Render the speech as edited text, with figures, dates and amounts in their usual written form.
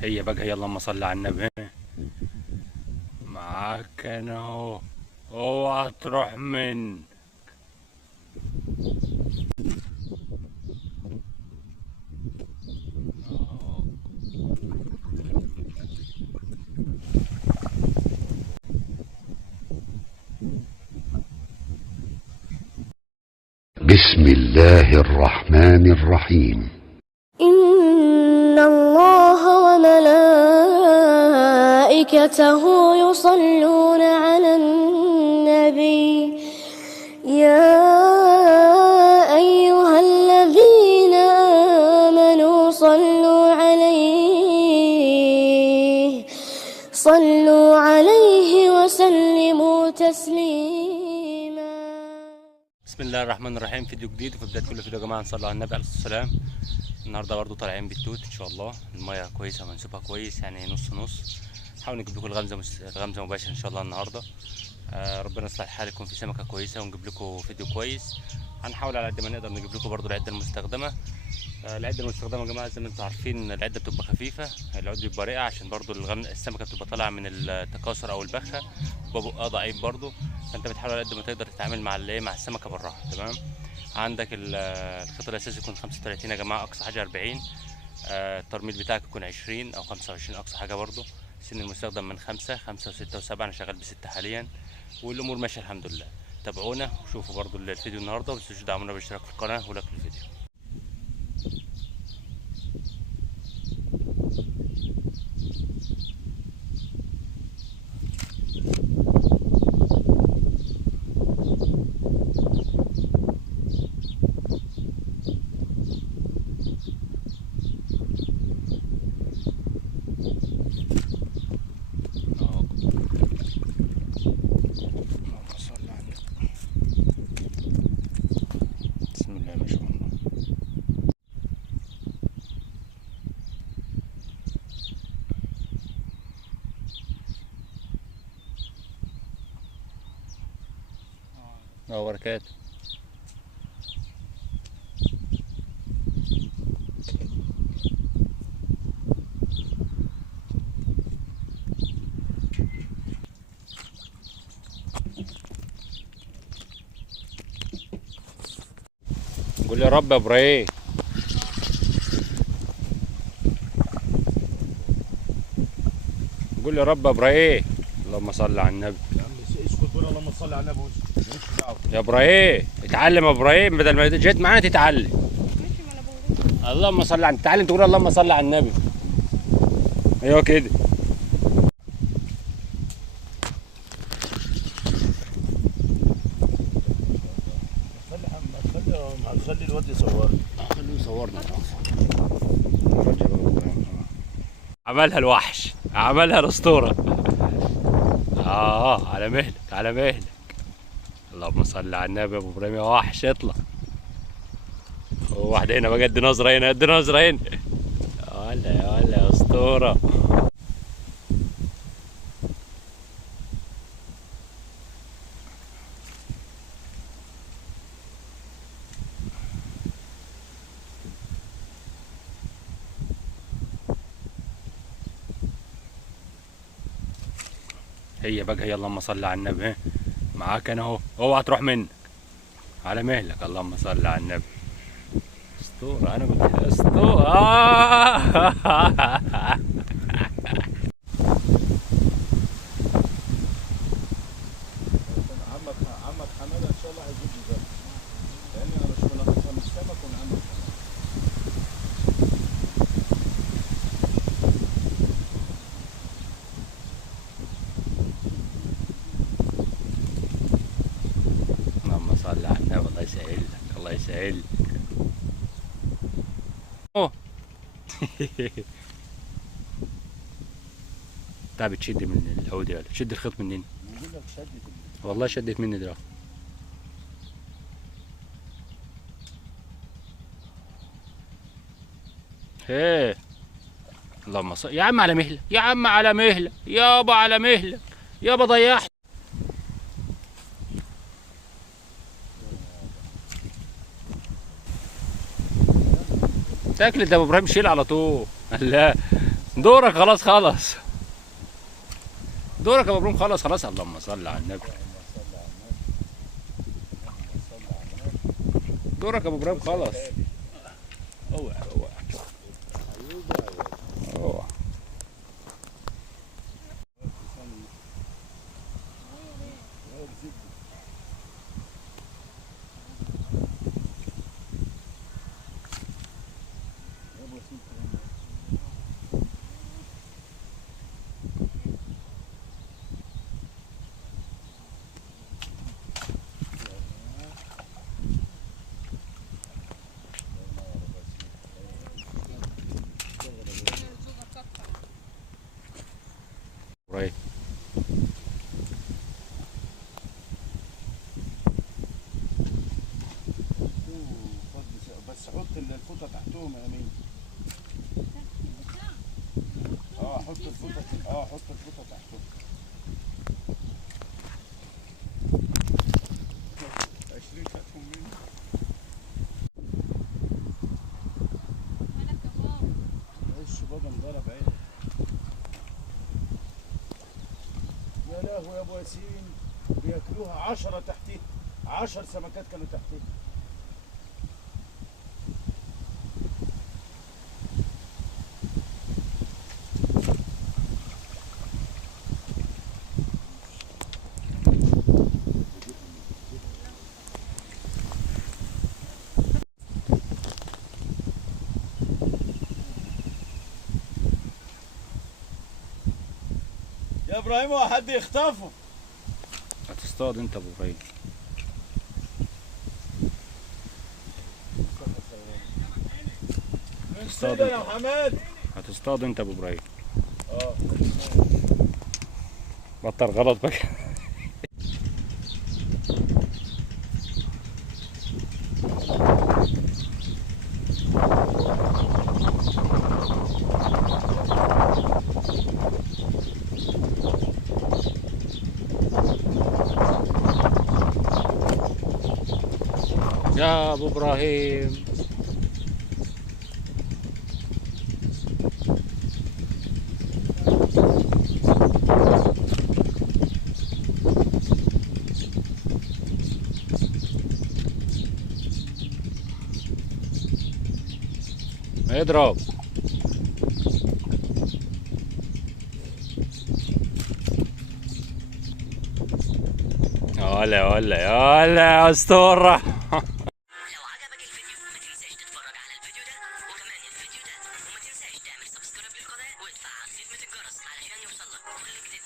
هي بقى هي اللهم صل على النبي. معاك انا اهو. اوعى تروح من. بسم الله الرحمن الرحيم. إن الله وملائكته يصلون على النبي يا أيها الذين آمنوا صلوا عليه وسلموا تسليما. بسم الله الرحمن الرحيم. فيديو جديد، وفي بدايه كل فيديو يا جماعه نصلي على النبي عليه الصلاه والسلام. النهارده برضو طالعين بالتوت ان شاء الله. الميه كويسه ومنسوبها كويس، يعني نص نص. نحاول نجيب لكم الغمزه مباشر ان شاء الله النهارده. ربنا يصلح حال، يكون في سمكه كويسه ونجيب لكم فيديو كويس. هنحاول على قد ما نقدر نجيب لكم برضو العده المستخدمه. العده المستخدمه يا جماعه زي ما انتم عارفين العده بتبقى خفيفه، العود بيبقى رقع عشان برضو السمكه بتبقى طالعه من التكاثر او البخه، ببقها ضعيف برضو. فانت بتحاول على قد ما تقدر تتعامل مع السمكه بالراحه. تمام. عندك الخيط الاساسي يكون 35 يا جماعه، اقصى حاجه 40. الترميل بتاعك يكون 20 او 25 اقصى حاجه برضو. سن المستخدم من 5 5 و6 و7. انا شغال ب6 حاليا والامور ماشيه الحمد لله. تابعونا وشوفوا برضو الفيديو النهارده، وما تنسوش تدعمونا بالاشتراك في القناه ولايك الفيديو. بسم الله ما شاء الله. بركاته. قول يا رب يا ابراهيم. قول يا رب يا ابراهيم. اللهم صل على النبي. يا عم اسكت قول اللهم صل على النبي واسكت، مالكش دعوه. يا ابراهيم اتعلم يا ابراهيم، بدل ما جيت معانا تتعلم. اللهم صل على، تتعلم تقول اللهم صل على النبي. ايوه كده. خلي الواد يصورني. خليه يصورني. عملها الوحش، عملها الاسطوره. على مهلك على مهلك. اللهم صل على النبي يا ابو ابراهيم يا وحش اطلع. واحده هنا بقى، قد نظره هنا قد نظره هنا. يا ولا يا اسطوره. هي بقى هي اللهم صل على النبي. معاك انا اهو. اوعى تروح منك. على مهلك. اللهم صل على النبي. اسطوره. انا قلت لك اسطوره. عمك حماده ان شاء الله هيجيب لي ده، لان انا مش ملخصها من السمك ومن عمك. اللهم صل على النبي. الله يسهل لك الله يسهل لك. اوه. انت بتشد من العود ولا تشد الخيط منين؟ بقول لك شدت والله شدت مني دلوقتي. ايه. اللهم صل يا عم على مهلك، يا عم على مهلك، يابا على مهلك، يابا ضيعت. تاكل ده ابو ابراهيم، شيل على طول. لا دورك خلاص خلص. دورك يا ابو ابراهيم خلاص خلاص. اللهم صل على النبي. دورك يا ابو ابراهيم خلاص. اوعى اوعى اوعى. قريب. بس حط الفوطه تحتهم يا امين. حط الفوطه حط الفوطه تحتهم. 20 خدهم مني. وش بابا انضرب عيني. يا لهوي يا ابو ياسين، بياكلوها 10 تحتيها، 10 سمكات كانوا تحتيها. يا ابراهيم هو حد يخطفه. هتصطاد انت ابو ابراهيم. هتصطاد يا محمد. هتصطاد انت ابو ابراهيم. بطل غلط بقى. يا ابو ابراهيم. اضرب. ولا ولا يا ولا يا اسطوره. لو عجبك الفيديو ما تنساش تتفرج على الفيديو ده وكمان الفيديو ده، وما تنساش تعمل سبسكرايب للقناة وتفعل خدمة الجرس علشان يوصلك كل جديد.